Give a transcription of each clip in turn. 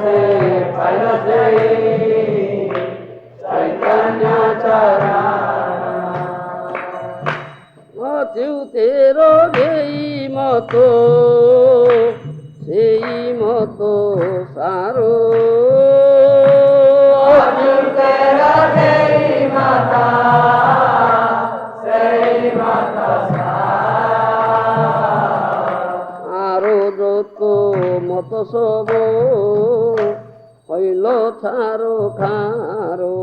से पैलसे चैतन्य चरण अच्युतेर जेई मतो सेई मतो सारो अच्युतेर जेई माता सेई माता सारो যত মত সব হইল ছাড়ো খারো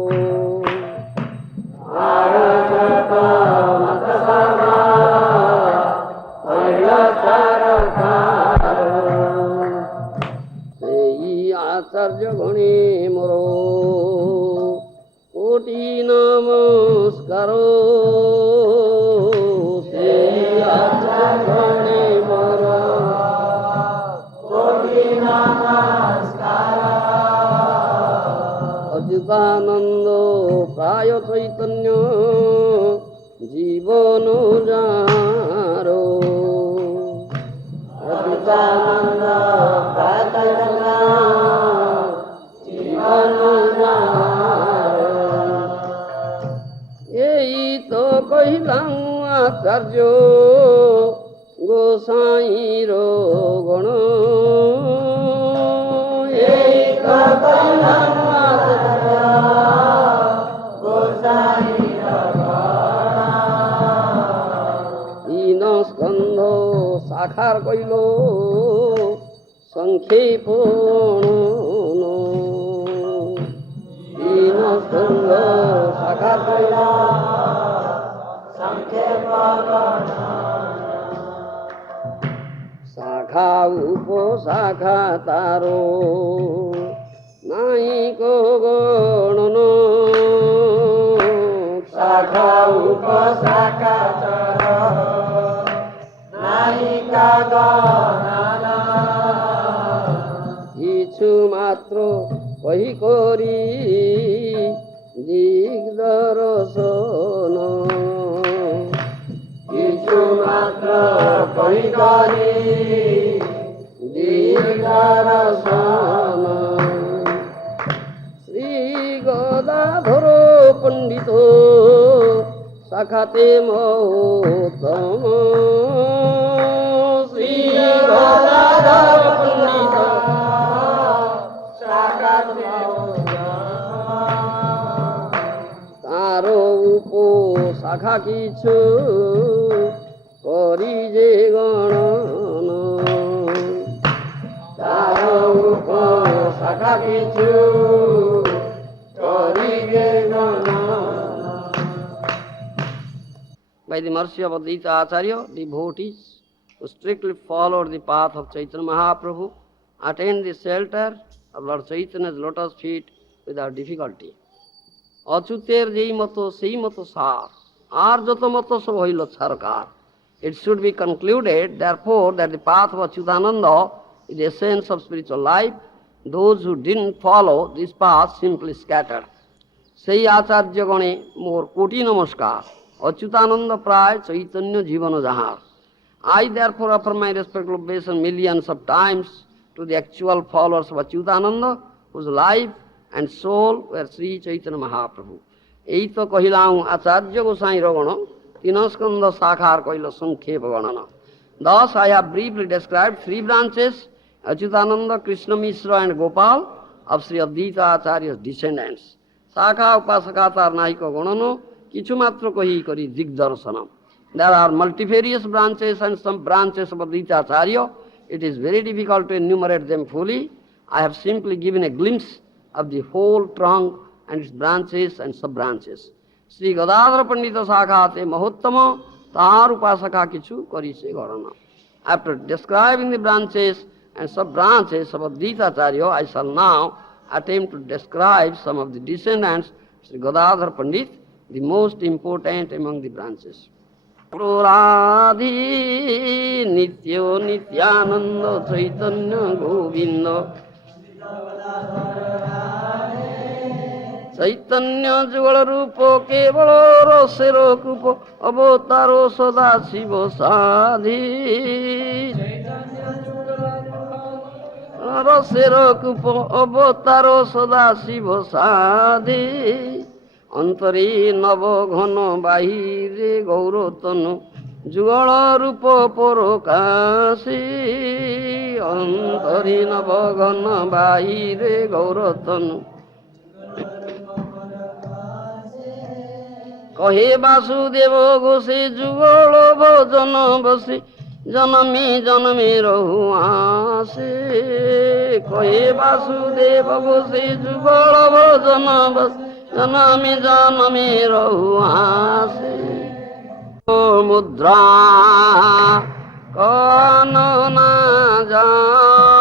আরো যত মত সব হইল ছাড়ো খারো সেই আচার্য গণে মোর কোটি নমস্কার সেই আচার্য গণে মোর অচ্যুতানন্দ প্রায় চৈতন্য জীবন যারো অচ্যুতানন্দ প্রায় চৈতন্য জীবন যারো এই তো কহিলাম আচার্য গোসাইর গণ এই তো কহিলাম আচার্য গোসাইর গণ তিন স্কন্ধ শাখার কইল সংক্ষেপ তিন স্কন্ধ শাখার কইল সংক্ষেপ শাখা উপশাখা তারো নাই গণন শাখা উপশাখা তারো নাই গণন কিছু মাত্র কহি করি দিগদর্শন কিছু মাত্র কহি করি দিগদর্শন শ্রী গদাধর পণ্ডিত শাখাতে মহোত্তম শ্রী গদাধর পণ্ডিত শাখাতে তার উপশাখা কিছু করি যে গণন তার উপশাখা কিছু করি যে গণন। By the mercy of Advaita Acharya, devotees who strictly followed the path of Chaitanya Mahaprabhu attained the shelter of Lord Chaitanya's lotus feet without difficulty. অচ্যুতের যেই মতো সেই মতো সার আর যত মতো সব হইল ছারকার It should be concluded therefore that the path of Achyutananda is the essence of spiritual life. Those who didn't follow this path simply scattered. সেই আচার্যগণে মোর কোটি নমস্কার অচ্যুতানন্দ প্রায় চৈতন্য জীবন যাহার I therefore offer my respectful obeisance millions of times to the actual followers of Achyutananda whose life and soul were Sri Chaitanya Mahaprabhu. এই তো কহিলাম আচার্য গোসাইর গণ তিন স্কন্ধ শাখার কইল সংক্ষেপ গণনা Thus I have briefly described three branches, Achyutananda, Krishna Mishra and Gopal of Sri Advaita Acharya's descendants. শাখা উপাসকা তার নাইক গণন কিছুমাত্র কহি করি দিগদর্শন There are multifarious branches and some branches of Advaita Acharya. It is very difficult to enumerate them fully. I have simply given a glimpse of the whole trunk and its branches and sub-branches. Sri Gadadhar Pandit Sakhate Mahottama Tar Upasaka Kichu Korise Gorana. After describing the branches and sub-branches of Advaita Acharya, I shall now attempt to describe some of the descendants of Sri Gadadhar Pandit, the most important among the branches. Radhi Nityo Nityananda Chaitanya Govinda Chaitanya যুগল রূপ কেবল রসের কূপ অবতার সদা শিব সাধি রসের কূপ অবতার সদা শিব সাধে অন্তরে নব ঘন বাহিরে গৌরতনু যুগল রূপ পরকাশে অন্তরে নব ঘন বাহিরে গৌরতনু কহে বাসুদেব ঘোষে যুগল ভোজন বসে জনমে জনমে রহু আসে কহে বাসুদেব ঘোষে যুগল ভোজন বসে জনমে জনমে রহু আসে মুদ্রা কন না যায়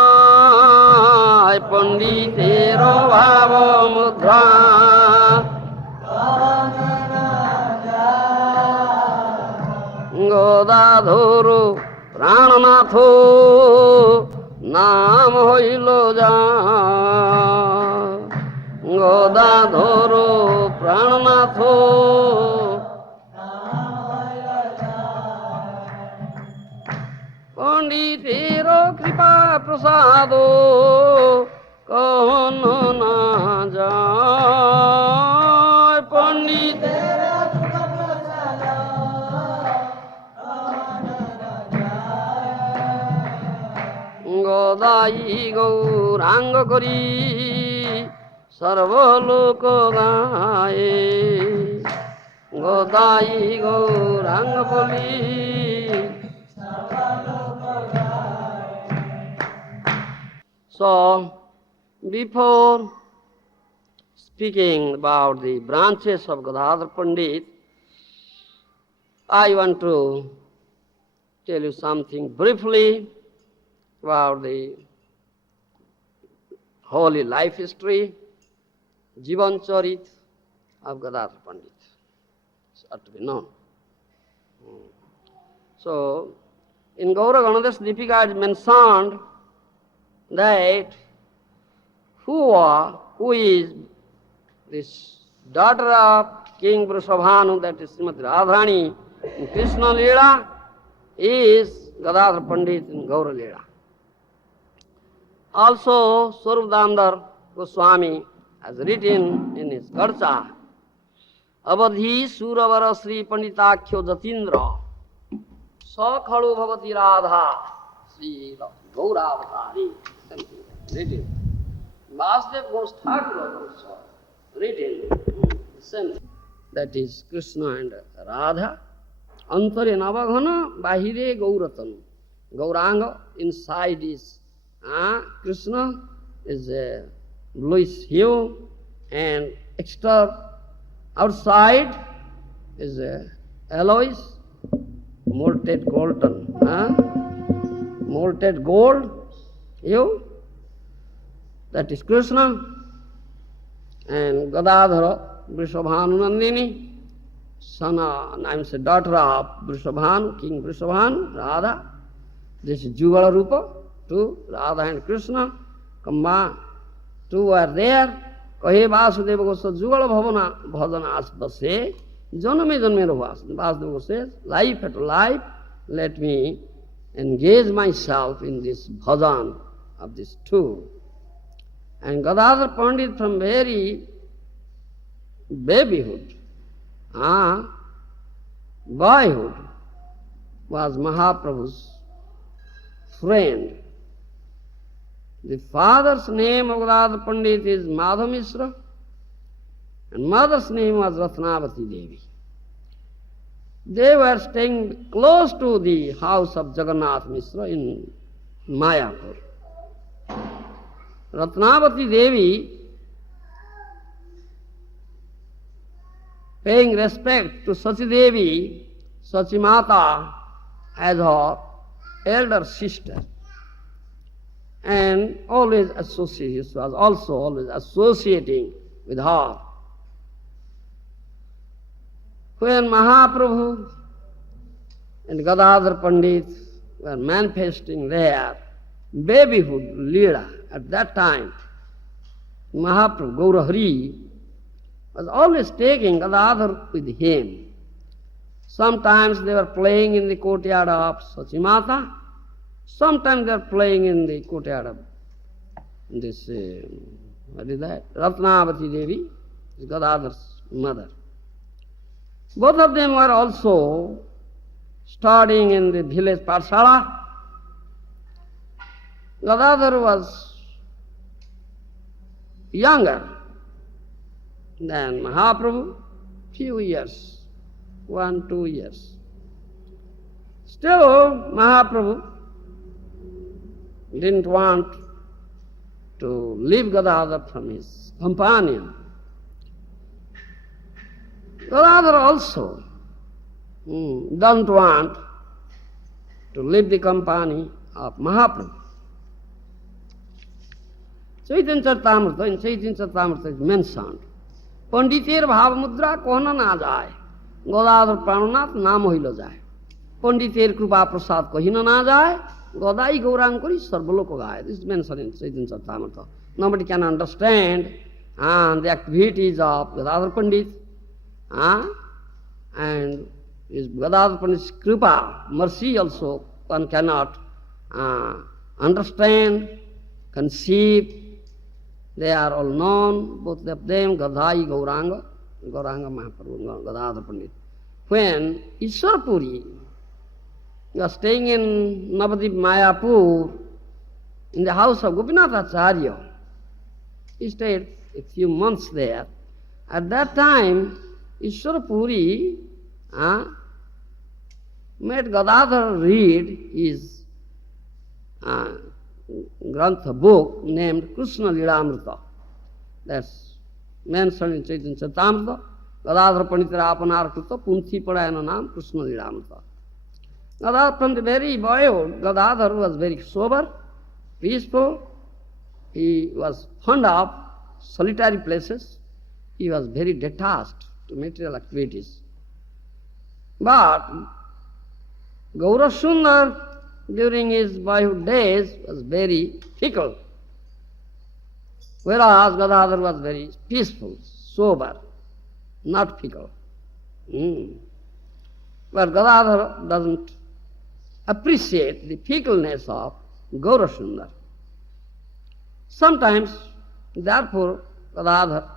পণ্ডিতের ভাব মুদ্রা গদাধর প্রাণনাথ নাম হইল যা গদাধর প্রাণনাথ পণ্ডিতের কৃপা প্রসাদ কহন না যায় পণ্ডিতের গদাই গৌরাঙ্গ করি সর্বলোক গায়ে গদাই গৌরাঙ্গ বলি So, before speaking about the branches of Gadadhar Pandit, I want to tell you something briefly about the holy life history, Jivan Charit of Gadadhar Pandit. It's ought to be known. So, in Gaura Ganadhar's Deepika it is mentioned that who is this daughter of King Vrishabhanu, that is Srimati Radharani in Krishna Leela, is Gadadhar Pandit in Gaura Leela. Also, Swarup Damodar Goswami has written in his Garcha, Avadhi Suravara Sri Panditakhyo Jatindra Sakhalu Bhavati Radha Sri Gauravatari. Written. Vasudev Ghosh Thakur also written. Same. That is Krishna and Radha. Antare Navaghana, Bahire Gauratanu. Gauranga inside is Krishna is a bluish hue, and extra outside is a alloys, molten golden, molten gold hue. That is Krishna. And Gadadhara Vrishabhanu Nandini, daughter of Vrishabhanu, King Vrishabhanu, Radha. This is Jugala Rupa, two, Radha and Krishna, combined. Two are there. Kahe Vasudeva Goswami Jugala Bhavana Bhajana Asbase, Janame Janme Ravas. Vasudeva Goswami says, life after life, let me engage myself in this bhajan of these two. And Gadadhar Pandit from very babyhood, boyhood, was Mahaprabhu's friend. The father's name of Gadadhar Pandit is Madhav Mishra, and mother's name was Ratnavati Devi. They were staying close to the house of Jagannath Mishra in Mayapur. Ratnavati Devi, paying respect to Sachi Devi, Sachi Mata, as her elder sister, and always was also always associating with her. When Mahaprabhu and Gadadhar Pandit were manifesting their babyhood Leela at that time, Mahaprabhu Gaurahari was always taking Gadadhar with him. Sometimes they were playing in the courtyard of Sachimata, sometimes they were playing in the courtyard of this, what is that? Ratnavati Devi, Gadadhar's mother. Both of them were also studying in the village Parshala. Gadadhar was younger than Mahaprabhu, few years, 1-2 years. Still, Mahaprabhu didn't want to leave Gadadhar from his companion. Gadadhar also doesn't want to leave the company of Mahaprabhu. Chaitanya Charitamrita, in Chaitanya Charitamrita is mentioned, Panditer bhav mudra kohna na jaye, Gadadhar prananath naam hoilo jaye. Panditer krupa prasad kohina na jaye, Gadai gaurang kori sarvaloko gaye. This is mentioned in Chaitanya Charitamrita. Nobody can understand the activities of Gadadhar Pandit, and is Gadadhar Pandit's kripa, mercy also, one cannot understand, conceive. They are all known, both of them, Gadai Gauranga, Gauranga Mahaprabhu, Gadadhar Pandit. When Ishwarpuri was staying in Navadip Mayapur, in the house of Gopinath Acharya, he stayed a few months there. At that time, Ishwarpuri made Gadadhar read his Grantha book named Krishna Lilamrita. That's mentioned in Chaitanya Charitamrita. Gadadhar Panditara Apanar Krita Punthi Padayana Nam Krishna Lilamrita. Gadadhar, from the very boyhood, Gadadhar was very sober, peaceful. He was fond of solitary places. He was very detached to material activities. But Gaurasundar, during his boyhood days, was very fickle, whereas Gadadhar was very peaceful, sober, not fickle. But Gadadhar doesn't appreciate the fickleness of Gaurasundar. Sometimes, therefore, Gadadhar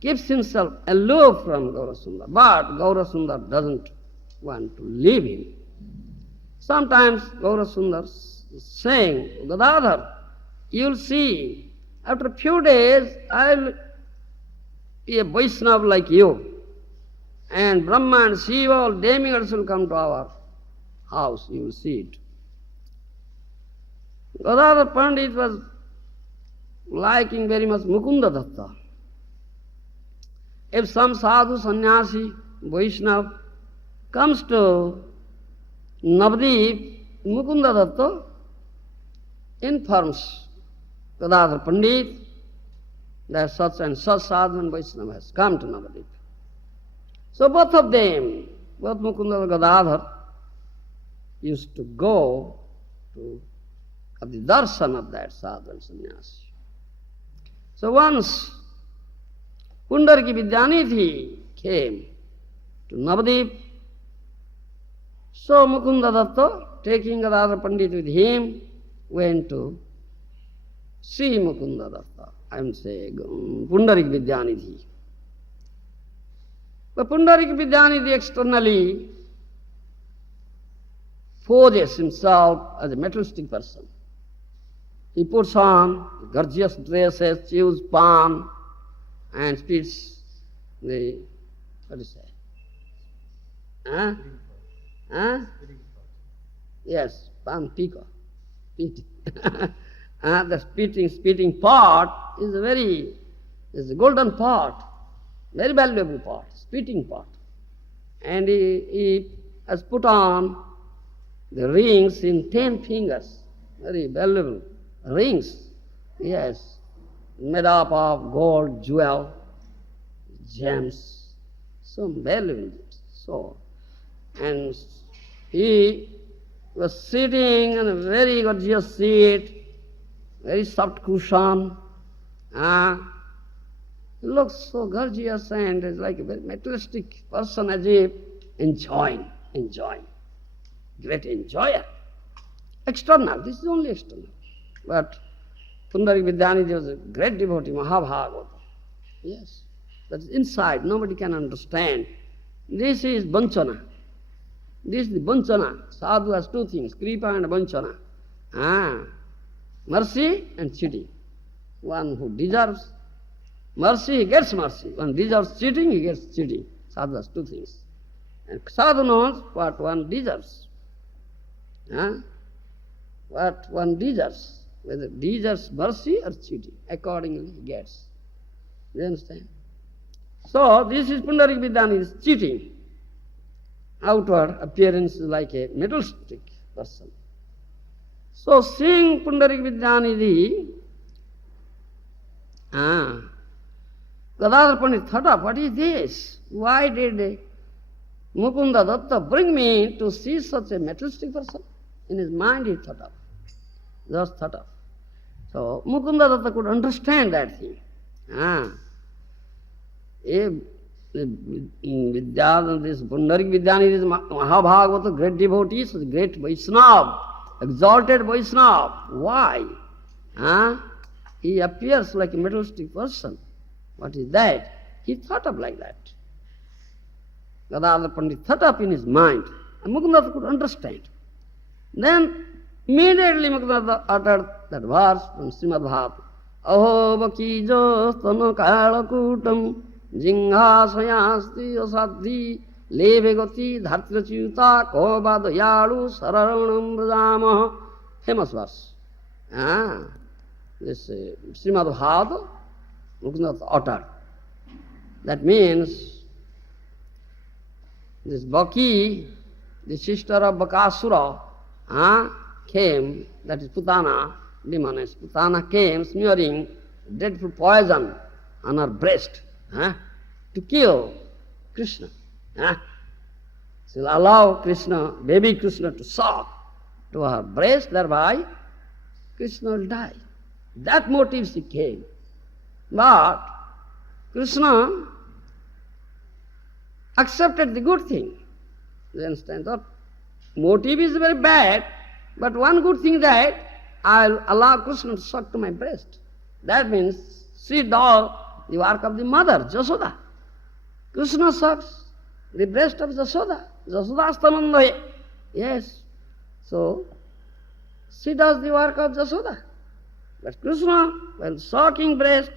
keeps himself aloof from Gaurasundar, but Gaurasundar doesn't want to leave him. Sometimes Gaurasundar is saying, Gadadhar, you'll see, after a few days, I'll be a Vaishnava like you, and Brahma and Shiva, all demigods will come to our house, you will see it. Gadadhar Pandit was liking very much Mukunda Datta. If some sadhu, sannyasi, Vaishnava comes to Navadip, Mukunda Datta informs Gadadhar Pandit that such and such sadhu and Vaishnava has come to Navadip. So both of them, both Mukunda and Gadadhar, used to go to have the darshan of that sadhu and sannyasi. So once Pundariki Vidyanidhi came to Navadip, so Mukunda Datta, taking Gadadhar Pandit with him, went to see Mukunda Datta, I am saying Pundarik Vidyanidhi. But Pundarik Vidyanidhi externally poses himself as a materialistic person. He puts on gorgeous dresses, chews pan, and spits the, what do you say? Yes, pan pika. The spitting pot is a golden pot, very valuable pot, spitting pot. And he has put on the rings in 10 fingers, very valuable rings, yes, made up of gold, jewel, gems, so valuable. So, and he was sitting on a very gorgeous seat, very soft cushion. He looks so gorgeous and is like a very materialistic person, as if enjoying. Great enjoyer. External, this is only external. But Pundarik Vidyanidhi was a great devotee, Mahabhagavata. Yes, that's inside, nobody can understand. This is Banchana. This is the Banchana. Sadhu has two things, Kripa and Banchana. Mercy and cheating. One who deserves mercy, he gets mercy. One deserves cheating, he gets cheating. Sadhu has two things. And sadhu knows what one deserves. What one deserves. Whether deserves mercy or cheating. Accordingly he gets. You understand? So this is Pundarik Vidyanidhi, is cheating. Outward appearance is like a metal stick person. So seeing Pundarik Vidyanidhi, Gadadhar Pandit thought of, what is this? Why did Mukunda Datta bring me to see such a materialistic person? In his mind he thought of, just thought of. So Mukunda Datta could understand that thing. This Pundarik Vidyanidhi is Mahabhagavata, great devotees, great Vaishnava, exalted Vaishnava. Why? He appears like a materialistic person. What is that? He thought of like that. Gadadhar Pandit thought up in his mind, and Mukunda could understand. Then immediately Mukunda uttered that verse from Srimad Bhagavatam. Aho bakijo stana kalakutam jinghasayasti asadhi levegati dhartrachyuta kovadayalu sararanam brajamah. Famous verse. This Srimad Bhagavatam, Mukunda uttered. That means this Baki, the sister of Bakasura, came, that is Putana, demoness. Putana came smearing dreadful poison on her breast to kill Krishna. She'll allow Krishna, baby Krishna, to suck to her breast, thereby Krishna will die. That motive she came. But Krishna accepted the good thing. You understand? The motive is very bad, but one good thing that I'll allow Krishna to suck to my breast. That means she does the work of the mother, Jasoda. Krishna sucks the breast of Jasoda. Jasoda Astanandaye. Yes. So, she does the work of Jasoda. But Krishna, while sucking breast,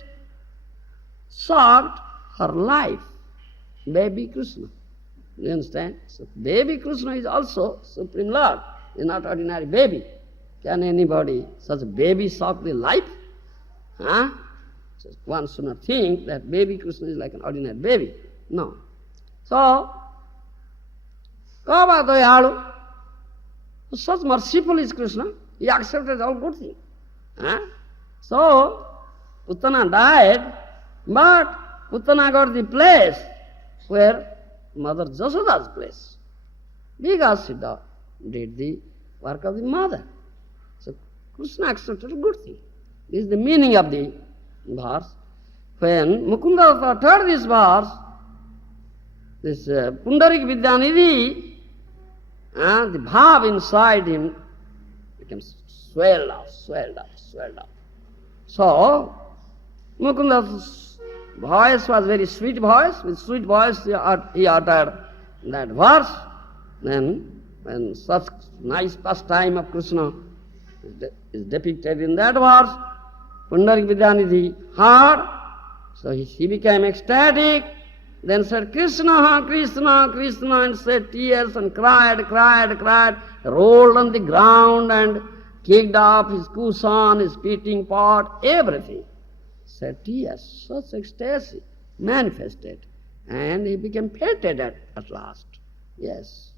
sucked her life. Baby Krishna. You understand? So baby Krishna is also Supreme Lord. He is not ordinary baby. Can anybody, such a baby, suck the life? So one should not think that baby Krishna is like an ordinary baby. No. So, Kava Dayalu, such merciful is Krishna, he accepted all good things. So, Putana died, but Putana got the place where Mother Jasoda's place, because she did the work of the mother. So Krishna accepted a good thing. This is the meaning of the verse. When Mukunda uttered this verse, this Pundarik Vidyanidhi, the bhav inside him became swelled up. So Mukunda's voice was very sweet voice. With sweet voice he uttered that verse. Then when such nice pastime of Krishna is depicted in that verse, Pundarik Vidyanidhi heard, so he became ecstatic, then said, Krishna, Krishna, Krishna, and shed tears and cried, rolled on the ground and kicked off his cushion, his spitting pot, everything. Shed tears, such ecstasy manifested, and he became fainted at last. Yes.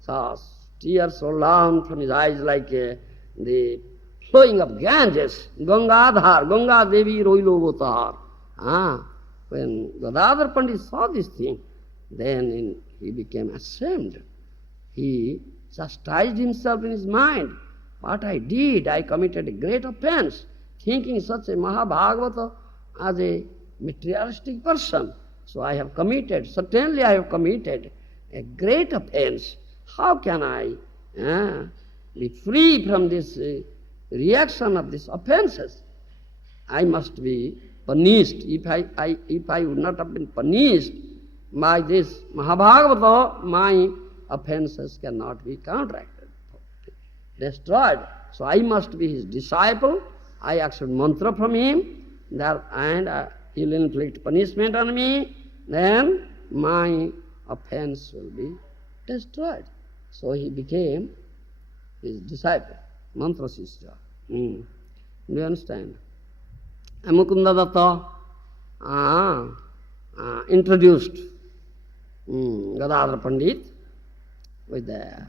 So tears rolled down from his eyes like the flowing of Ganges. Ganga Devi Roilo Votar. When Gadadhar Pandit saw this thing, then he became ashamed. He chastised himself in his mind. What I did, I committed a great offense, thinking such a Mahabhagavata as a materialistic person. So I have committed, certainly I have committed a great offense. How can I be free from this reaction of these offenses, I must be punished. If I would not have been punished by this Mahabhagavata, my offenses cannot be counteracted, destroyed. So I must be his disciple. I accept mantra from him, and he will inflict punishment on me, then my offense will be destroyed. So he became his disciple, mantra sishya. Do you understand? Mukunda Datta introduced Gadadhar Pandit with the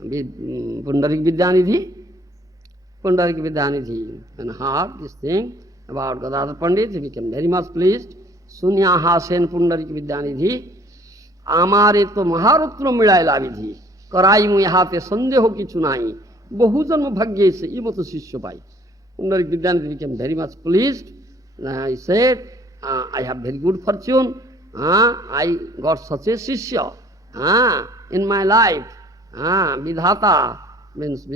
Pundarik Vidyanidhi. Pundarik Vidyanidhi, and heard this thing about Gadadhar Pandit, he became very much pleased. Sunya hasen Pundarik Vidyanidhi, amare to maharutro milaila vidhi, karai mu yahate sandeho ki chunai, bahujanma bhagye se imoto shishya pai. Pundarik Vidyanidhi became very much pleased. He said, I have very good fortune. I got such a shishya in my life. Vidhata means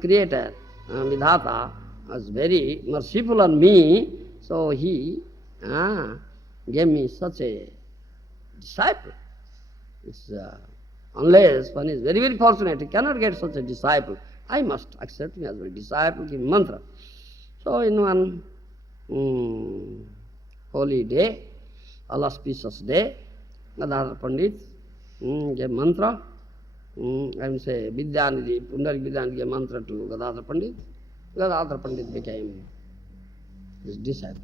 creator. Vidhata was very merciful on me, so he gave me such a disciple. It's, unless one is very, very fortunate, he cannot get such a disciple. I must accept me as a disciple, give mantra. So in one holy day, auspicious day, Gadadhar Pandit gave mantra. I will say Vidyanidhi, Pundarik Vidyanidhi gave mantra to Gadadhar Pandit. Gadadhar Pandit became his disciple.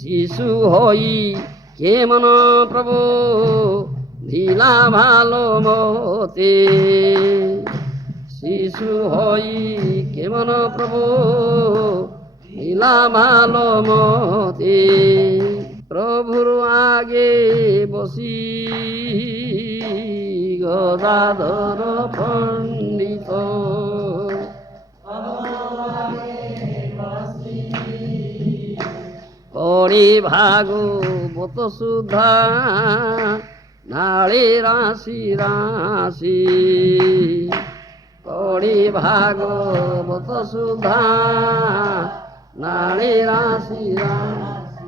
Shisu hoi ke mana prabhu dhila bhalo mote. Shisu hoi ke mana prabhu dhila bhalo mote. Prabhur age bosi Gadadhar Pandita. Kori bhago boto sudha nali rasi rasi. Kori bhago boto sudha nali rasi rasi.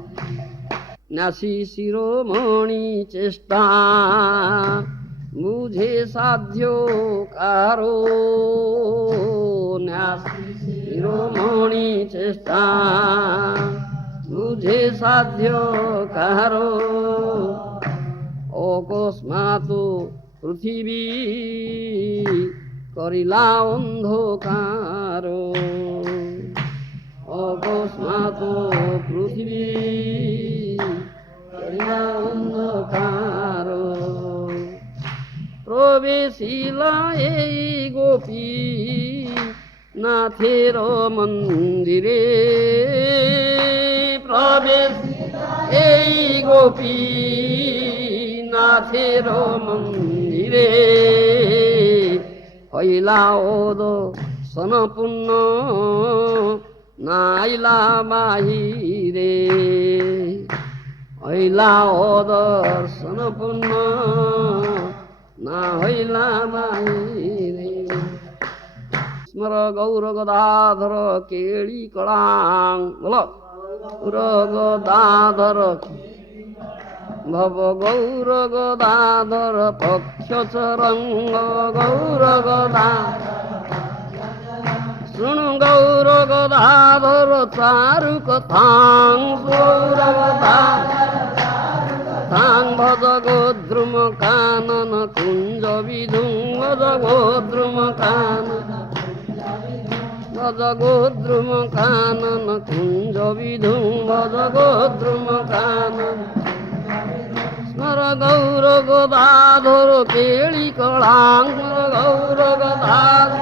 Nasi shiromani chesta mujhe sadhyo karo. Nasi shiromani chesta mujhe sadhyo karo. Okosmato pruthivi karila andhokaro. Okosmato pruthivi karila andhokaro. Pravesila ei gopi nathero mandire. Pravesila ei gopi nathero mandire. Hoila odo sanapunna naila mahire. Hoila odo sanapunna na hoila mahire. Smara gaura gadadhara keli kalang. Bolo. Gaura gadadhara bhava gaura gadadhara paksha charanga gaura gadadhara. Sunu gaura gadadhara charu kathang. Gaura gadadhara thang bhaja godruma kanana kunja vidhung. Bhaja godruma kanana bhaja godruma kanana kunja vidhung. Bhaja godruma kanana. Smara gaura gadadhara keli kalang. Smara gaura gadadhara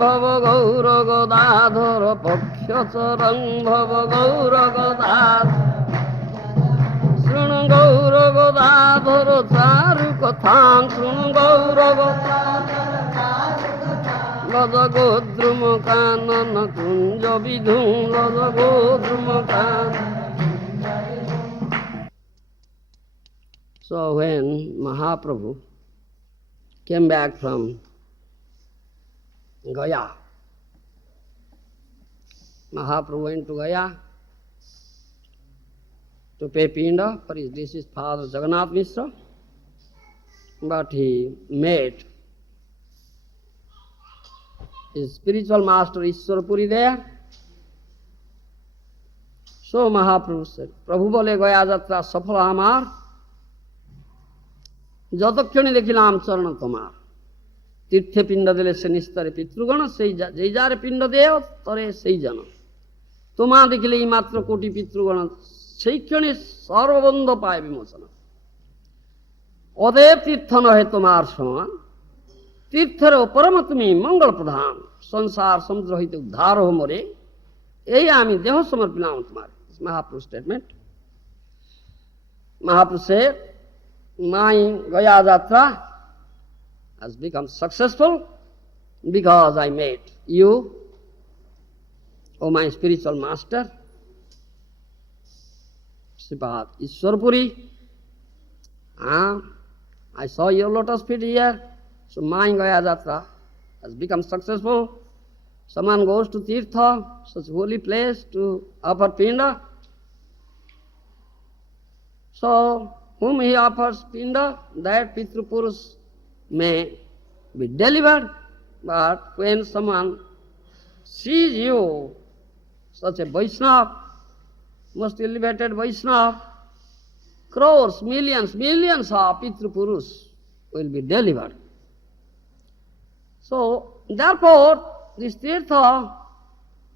bhava gaura gadadhara paksha charang. Bhava gaura gadadhara. Srunu gaura gadadhara charu kathang. Srunu gaura gadadhara গজগোদ্রুম Kanan Kunj বিধুম গজগোদ্রুম Kanan. So when Mahaprabhu came back from Gaya, Mahaprabhu went to Gaya to pay pinda for his deceased father Jagannath Mishra, but he met his spiritual master Ishwarpuri there. So Mahaprabhu said, Prabhu bole Gaya jatra safala amar, যতক্ষণে দেখিলাম চরণ তোমার, তীর্থে পিণ্ড দিলে সে নিস্তরে পিতৃগণ, সেই যেই যারে পিণ্ড দেয় তরে সেই জন, তোমা দেখিলে এই মাত্র কোটি পিতৃগণ, সেই ক্ষণে সর্ববন্ধ পায় বিমোচন। অদেব তীর্থ নহে তোমার সমান, তীর্থেরও পরম তুমি মঙ্গল প্রধান, সংসার সমুদ্র হইতে উদ্ধার হো মোরে, এই আমি দেহ সমর্পিলাম তোমার। Mahaprabhu statement. Mahaprabhu said, my Gaya Jatra has become successful because I met you, O my spiritual master, Sripad Ishwarpuri. I saw your lotus feet here, so my Gaya Jatra has become successful. Someone goes to Tirtha, such holy place, to offer pinda. So, whom he offers pinda, that Pitru Purush may be delivered. But when someone sees you, such a Vaishnava, most elevated Vaishnava, crores, millions of Pitru Purush will be delivered. So, therefore, this Tirtha,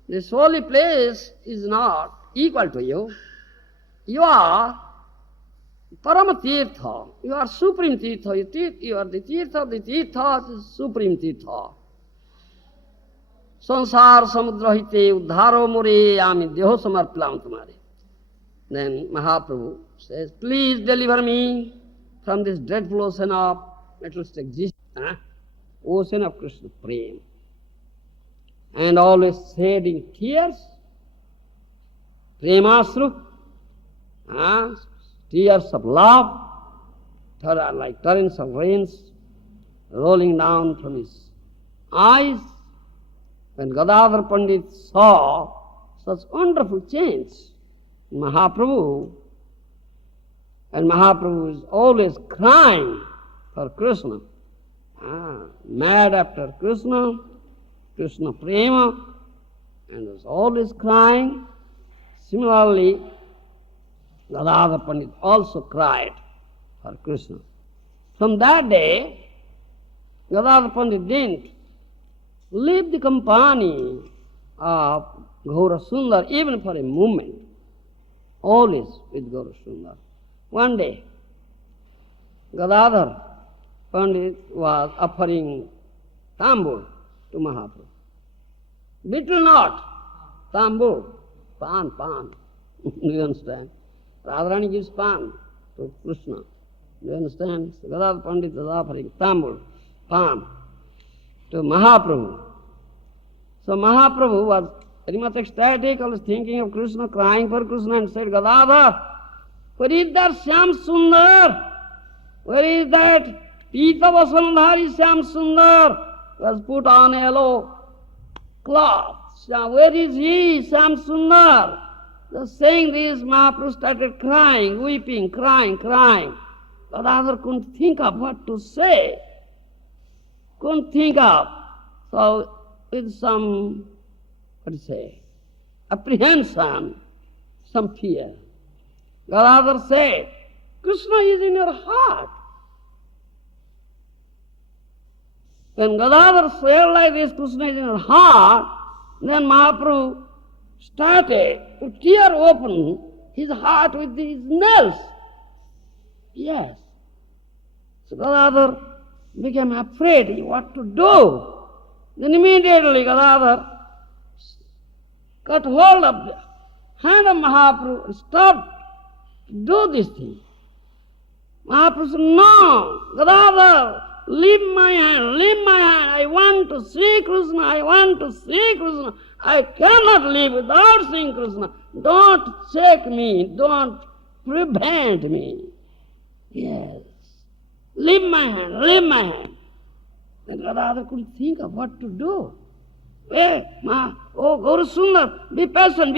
this holy place is not equal to you. You are Parama Tirtha, you are Supreme Tirtha, you are the Tirtha is Supreme Tirtha. Sansar samudra hite uddharo more ami deho samarpilam tumare. Then Mahaprabhu says, please deliver me from this dreadful ocean of materialistic existence, ocean of Krishna Prem. And always shedding tears, Premasru, tears of love, like torrents of rains rolling down from his eyes. When Gadadhar Pandit saw such wonderful change in Mahaprabhu, and Mahaprabhu is always crying for Krishna, mad after Krishna, Krishna Prema, and was always crying. Similarly, Gadadhar Pandit also cried for Krishna. From that day, Gadadhar Pandit didn't leave the company of Gaura Sundar even for a moment, always with Gaura Sundar. One day, Gadadhar Pandit was offering tambur to Mahaprabhu. Betel nut, tambur, pan. Do you understand? Radharani gives pan to Krishna. Do you understand? So Gadadhar Pandit is offering tambur, pan to Mahaprabhu. So Mahaprabhu was very much ecstatic, always thinking of Krishna, crying for Krishna, and said, Gadadhar, where is that Shyam Sundar? Where is that Pita Vasandhari Shyam Sundar? He was put on a yellow cloth. Where is he, Shyam Sundar? Just saying this, Mahaprabhu started crying, weeping, crying. Gadadhar couldn't think of what to say. So with some, apprehension, some fear, Gadadhar said, Krishna is in your heart. When Gadadhar said like this, Krishna is in your heart, then Mahaprabhu started to tear open his heart with his nails. Yes. So Gadadhar became afraid what to do. Then immediately Gadadhar got hold of the hand of Mahaprabhu and stopped to do this thing. Mahaprabhu said, no, Gadadhar, leave my hand, leave my hand. I want to see Krishna, I want to see Krishna. I cannot live without seeing Krishna. Don't check me, don't prevent me. Yes. Leave my hand, leave my hand. Then Gadadhar couldn't think of what to do. Hey, oh Gaura Sundar, be patient,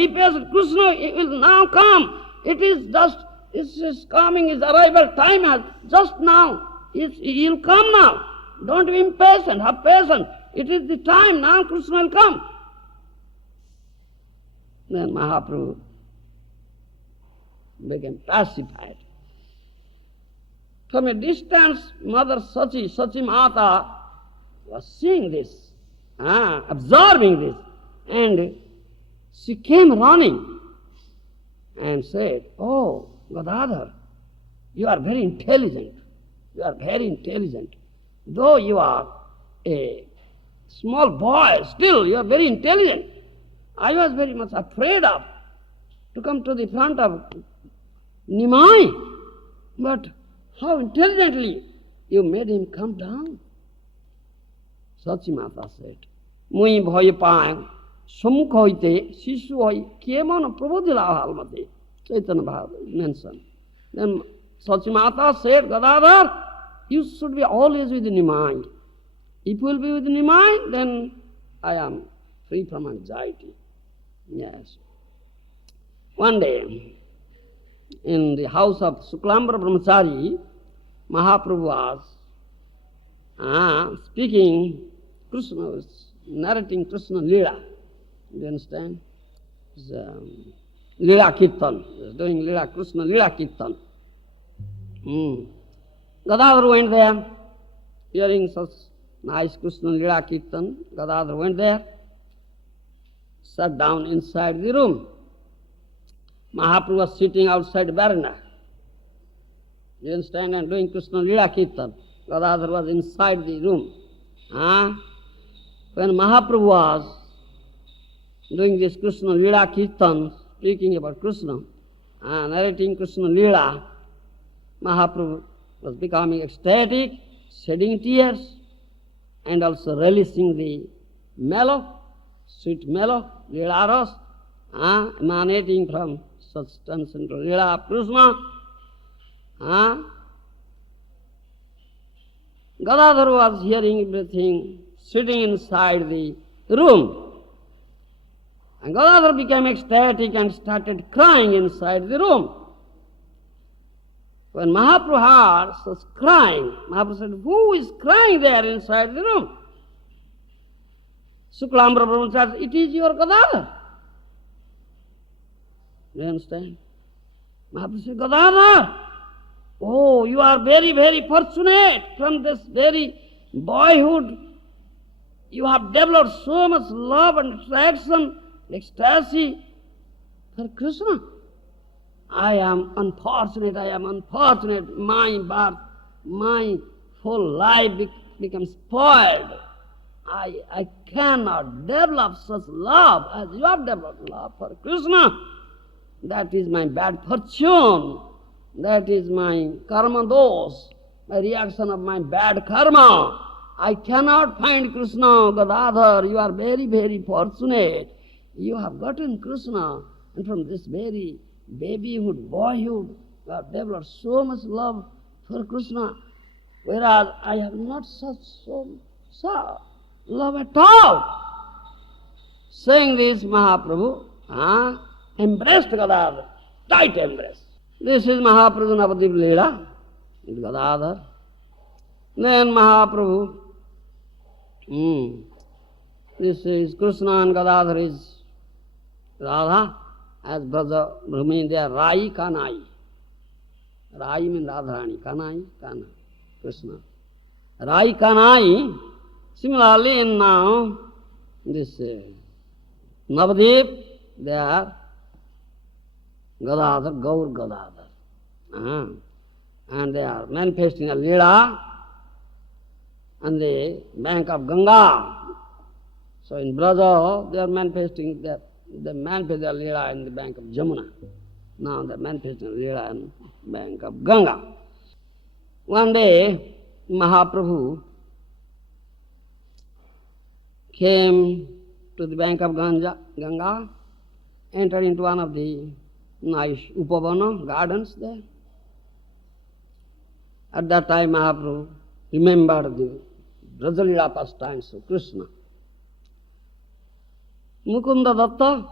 Krishna will now come. It's his coming, his arrival time has just now. He'll come now. Don't be impatient, have patience. It is the time now, Krishna will come. Then Mahaprabhu became pacified. From a distance, Mother Sachi Mata was seeing this, observing this, and she came running and said, "Oh, Gadadhar, you are very intelligent. You are very intelligent. Though you are a small boy, still you are very intelligent. I was very much afraid of to come to the front of Nimai, but how intelligently you made him come down." Sachimata said, "Mui bhoy paang samukh hoite shishu hoi kemon prabodhila halmate." Chaitanya Bhagavad mentioned. Then Sachimata said, "Gadadhar, you should be always with Nimai. If you will be with Nimai, then I am free from anxiety." Yes. One day, in the house of Suklambara Brahmachari, Mahaprabhu was speaking Krishna, was narrating Krishna Lila. You understand? Lila Kirtan. He was doing Krishna Lila Kirtan. Gadadhar went there, hearing such nice Krishna Lila Kirtan. Gadadhar went there, sat down inside the room. Mahaprabhu was sitting outside the veranda. You understand? And doing Krishna Lila Kirtan. Gadadhar was inside the room. When Mahaprabhu was doing this Krishna Lila Kirtan, speaking about Krishna, narrating Krishna Lila, Mahaprabhu was becoming ecstatic, shedding tears, and also relishing the mellow, sweet mellow, Lila Ras, emanating from such transcendental Lila of Krishna. Gadadhar was hearing everything, sitting inside the room. And Gadadhar became ecstatic and started crying inside the room. When Mahaprabhu heard such crying, Mahaprabhu said, "Who is crying there inside the room?" Suklambara Brahmachari said, "It is your Gadadhar." You understand? Mahaprabhu said, "Gadadhar, oh, you are very, very fortunate. From this very boyhood, you have developed so much love and attraction, ecstasy for Krishna. I am unfortunate. My birth, my whole life becomes spoiled. I cannot develop such love as you have developed love for Krishna. That is my bad fortune. That is my karma dosh, my reaction of my bad karma. I cannot find Krishna. Gadadhar, you are very, very fortunate. You have gotten Krishna, and from this very babyhood, boyhood, you have developed so much love for Krishna, whereas I have not such love at all." Saying this, Mahaprabhu embraced Gadadhar, tight embrace. This is Mahaprabhu Navadip Leela with Gadadhar. Then Mahaprabhu, this is Krishna and Gadadhar is Radha, as Braja Brahmini, they are Rai Kanai. Rai means Radharani, Kanai, Kana, Krishna. Rai Kanai, similarly in now, this Navadip, they are Gadadhar, Gaur Gadadhar. And they are manifesting a Leela on the bank of Ganga. So in Braja, they are manifesting they manifest their Leela in the bank of Jamuna. Now they are manifesting Leela in the bank of Ganga. One day, Mahaprabhu came to the bank of Ganga, entered into one of the nice Upavana gardens there. At that time Mahaprabhu remembered the Brajalila pastimes of Krishna. Mukunda Datta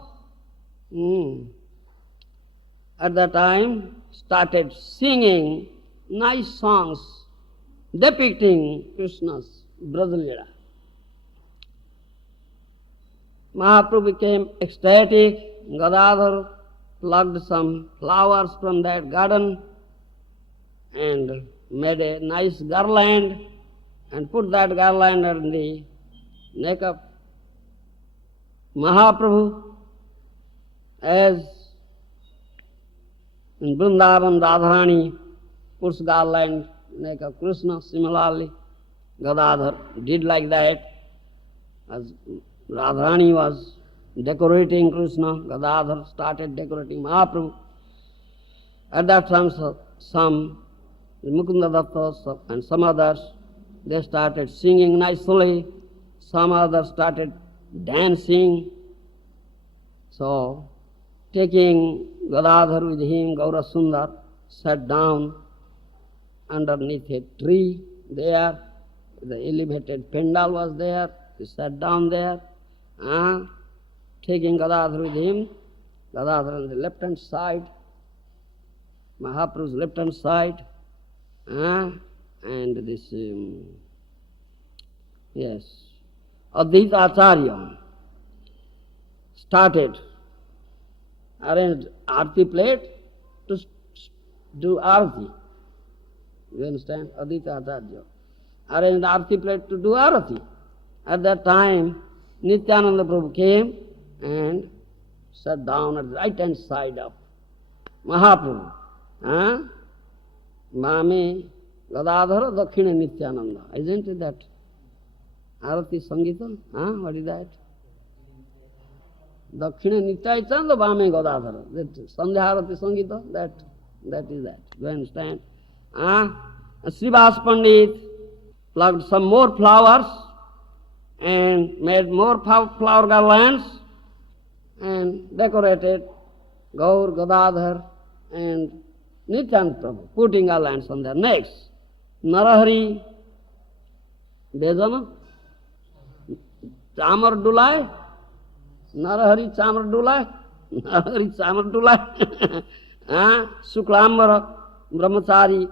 at that time started singing nice songs depicting Krishna's Brajalila. Mahaprabhu became ecstatic. Gadadhar plucked some flowers from that garden and made a nice garland and put that garland on the neck of Mahaprabhu. As in Vrindavan, Radharani puts garland neck of Krishna, similarly Gadadhar did like that. As Radharani was decorating Krishna, Gadadhar started decorating Mahaprabhu. At that time, some Mukunda Datta and some others, they started singing nicely. Some others started dancing. So, taking Gadadhar with him, Gaura Sundar sat down underneath a tree there. The elevated pandal was there. He sat down there. Taking Gadadhar with him, Gadadhar on the left-hand side, Mahaprabhu's left-hand side, and this, Advaita Acharya started, arranged arti plate to do arti. You understand? Advaita Acharya arranged arti plate to do arati. At that time, Nityananda Prabhu came and sat down at the right-hand side of Mahaprabhu. Mame Gadadhara Dakshina Nityananda. Isn't it that? Arati Sangita? What is that? Dakshina Nityananda Mame Gadadhara. That Sandhya Arati Sangita, that is that. Do you understand? Sri Gadadhar Pandit plucked some more flowers and made more flower garlands and decorated Gaur, Gadadhar and Nityananda Prabhu, putting garlands on their necks. Narahari, Bejana, Chamar Dulai, Narahari Chamar Dulai, Narahari Chamar Dulai, Suklamara Brahmachari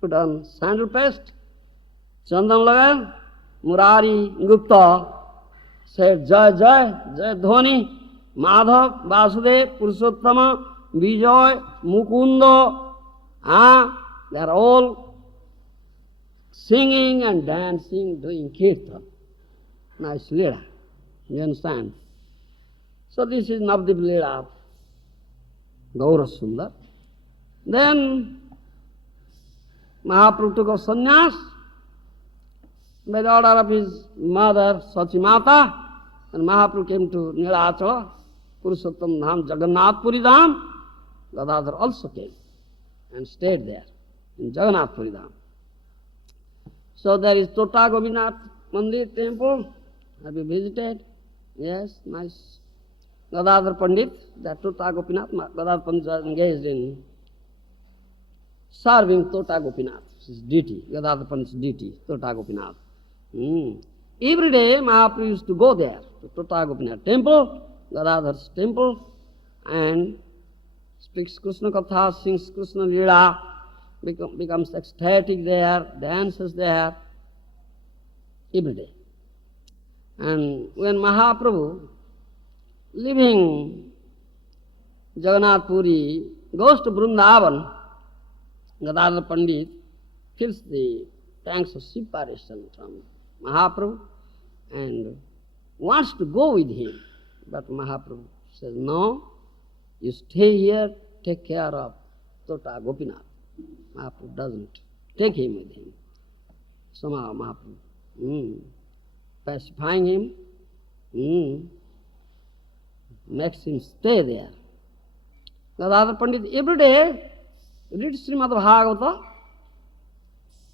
put on sandal paste, Chandan Lagan, Murari Gupta said Jai Jai, Jai Dhoni, Madhav, Vasudev, Purushottama, Vijay, Mukunda, they are all singing and dancing, doing kirtan. Nice lila. You understand? So this is Navadip Lila, Gaura Sundar. Then Mahaprabhu took a sannyas by the order of his mother, Sachimata, and Mahaprabhu came to Nilachala, Purushottam Dham, Jagannath Puri Dham. Gadadhar also came and stayed there in Jagannath Puri Dham. So there is Tota Gopinath Mandir temple. Have you visited? Yes, nice. Gadadhar Pandit, that Tota Gopinath, Gadadhar Pandit was engaged in serving Tota Gopinath, his deity, Gadadhar Pandit's deity, Tota Gopinath. Every day Mahaprabhu used to go there to Tota Gopinath temple, Gadadhar's temple, and speaks Krishna Katha, sings Krishna Lila, becomes ecstatic there, dances there, every day. And when Mahaprabhu, leaving Jagannath Puri, goes to Vrindavan, Gadadhar Pandit feels the pangs of separation from Mahaprabhu and wants to go with him. But Mahaprabhu says, no, you stay here, take care of Tota Gopinath. Mahaprabhu doesn't take him with him. Somehow Mahaprabhu, pacifying him, makes him stay there. Gadadhar Pandit every day reads Srimad Bhagavata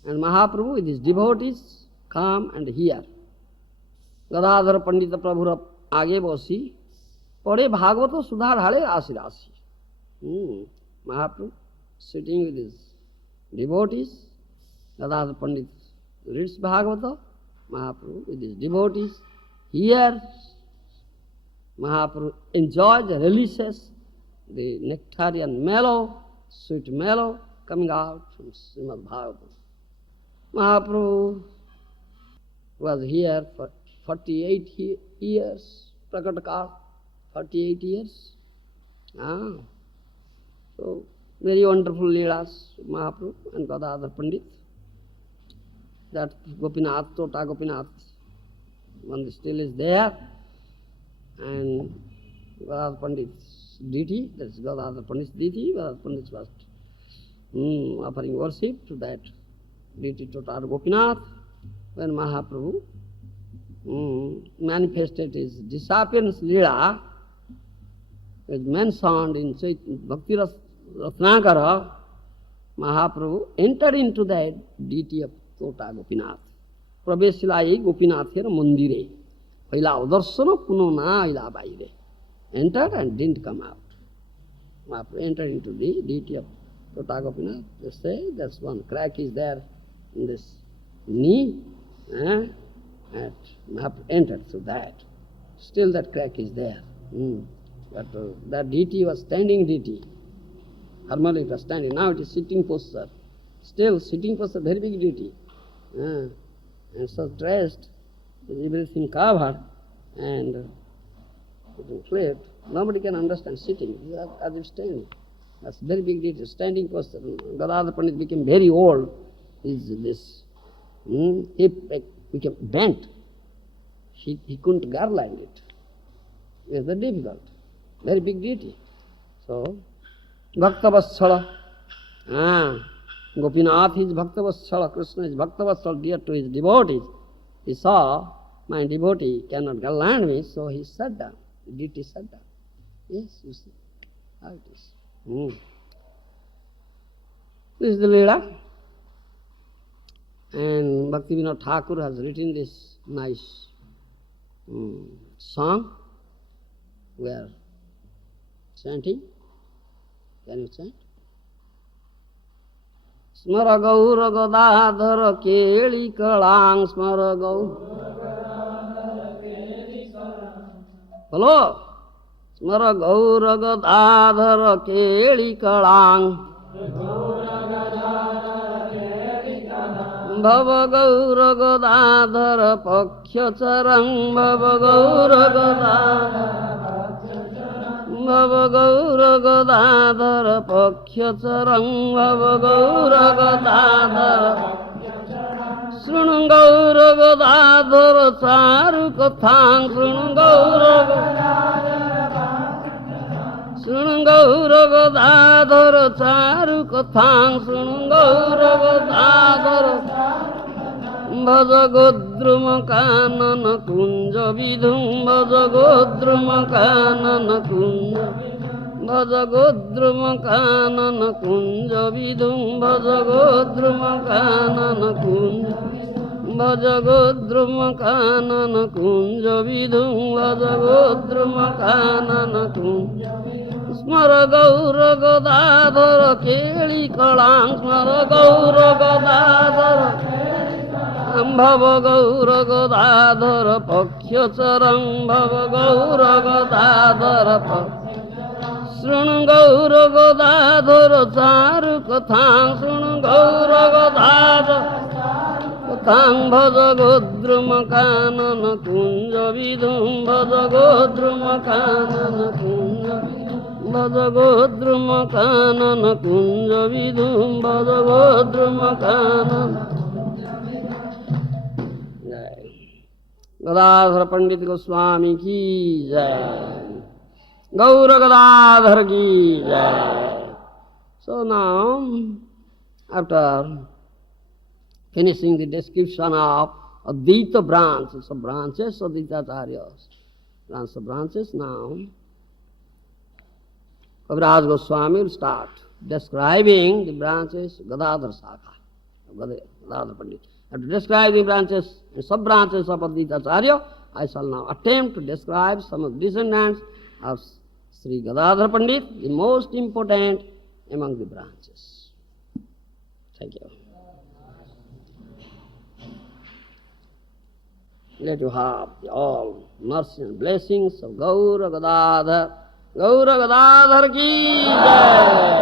And Mahaprabhu with his devotees come and hear. Gadadhar Pandit Prabhu आगे बसी पढ़े भागवत सुधा ढाले आशी राशि. Mahaprabhu sitting with his devotees, Gadadhar Pandit reads Bhagavata, Mahaprabhu with his devotees hears. Mahaprabhu enjoys, relishes the nectarian mellow, sweet mellow coming out from Srimad Bhagavatam. Mahaprabhu was here for 48 years, Prakata, 48 years. So, very wonderful Leelas, Mahaprabhu and Gadadhar Pandit. That Gopinath, Tota Gopinath, one still is there. And Gadadhar Pandit's deity, that is Gadadhar Pandit's deity, Gadadhar Pandit was offering worship to that deity Tota Gopinath. When Mahaprabhu manifested his disappearance Leela, is mentioned in Bhakti Ratnakara, Mahaprabhu entered into that deity of Tota Gopinath. Praveshilai Gopinathir Mandire. Aila Udarsana Punona Aila Baire. Entered and didn't come out. Mahaprabhu entered into the deity of Tota Gopinath. They say there's one crack is there in this knee. And Mahaprabhu entered through that. Still that crack is there. But that deity was standing deity. Normally it was standing. Now it is sitting posture. Still sitting posture, very big deity. And so dressed, with everything covered and flipped. Nobody can understand sitting. As if standing. That's very big deity. Standing posture. Gadadhar Pandit became very old. This hip became bent. He couldn't garland it. It was very difficult. Very big deity. So, Bhaktavatsala. Gopinath is Bhaktavatsala. Krishna is Bhaktavatsala, dear to his devotees. He saw, my devotee cannot garland me, so he sat down. The deity sat down. Yes, you see how it is. This is the Leela. And Bhaktivinoda Thakur has written this nice song. We are chanting. Can you chant? Smara Gaura Gadadhara Keli Kalang Smara Gaura. Hello? Smara Gaura Gadadhara Keli Kalang. Bhava Gaura Gadadhara Paksha Charang Bhava Gaura Gadadhara Bhava Gaura Gadadhara Paksha Charang Bhava Gaura Gadadhara Srunam Gaura Gadadhara Charu Kathang Srunam Gaura Gadadhara Charu Kathang Srunam Gaura Gadadhara Bhaja Godruma Kanana Kunja Vidhum Bhaja Godruma Kanana Kunja Bhaja Godruma Kanana Kunja Vidhum Bhaja Godruma Kanana Kunja Bhaja Godruma Kanana Kunja Vidhum Bhaja Godruma Kanana Kunja Smara Gaura Gadadhara Keli Kalang Smara Gaura Gadadhara Bhava Gaura Gadadhara Paksha Charang Bhava Gaura Gadadhara Paksha Srunam Gaura Gadadhara Charu Kathang Srunam Gaura Gadadhara Kathang Bhaja Godruma Kanana Kunja Vidhum Bhaja Godruma Kanana Kunja Bhaja Godruma Kanana Kunja Vidhum Bhaja Godruma Kanana Gadadhar Pandit Goswami ki jai. Gaura Gadadhar ki jai. So now, after finishing the description of Advaita branches of Advaita Acharyas, branches, now Kaviraj Goswami will start describing the branches Gadadhar Shakha. of Gadadhar Pandit. And to describe the branches and sub-branches of Advaita Acharya, I shall now attempt to describe some of the descendants of Sri Gadadhar Pandit, the most important among the branches. Thank you. Let you have all mercy and blessings of Gaura Gadadhar. Gaura Gadadhar ki jai.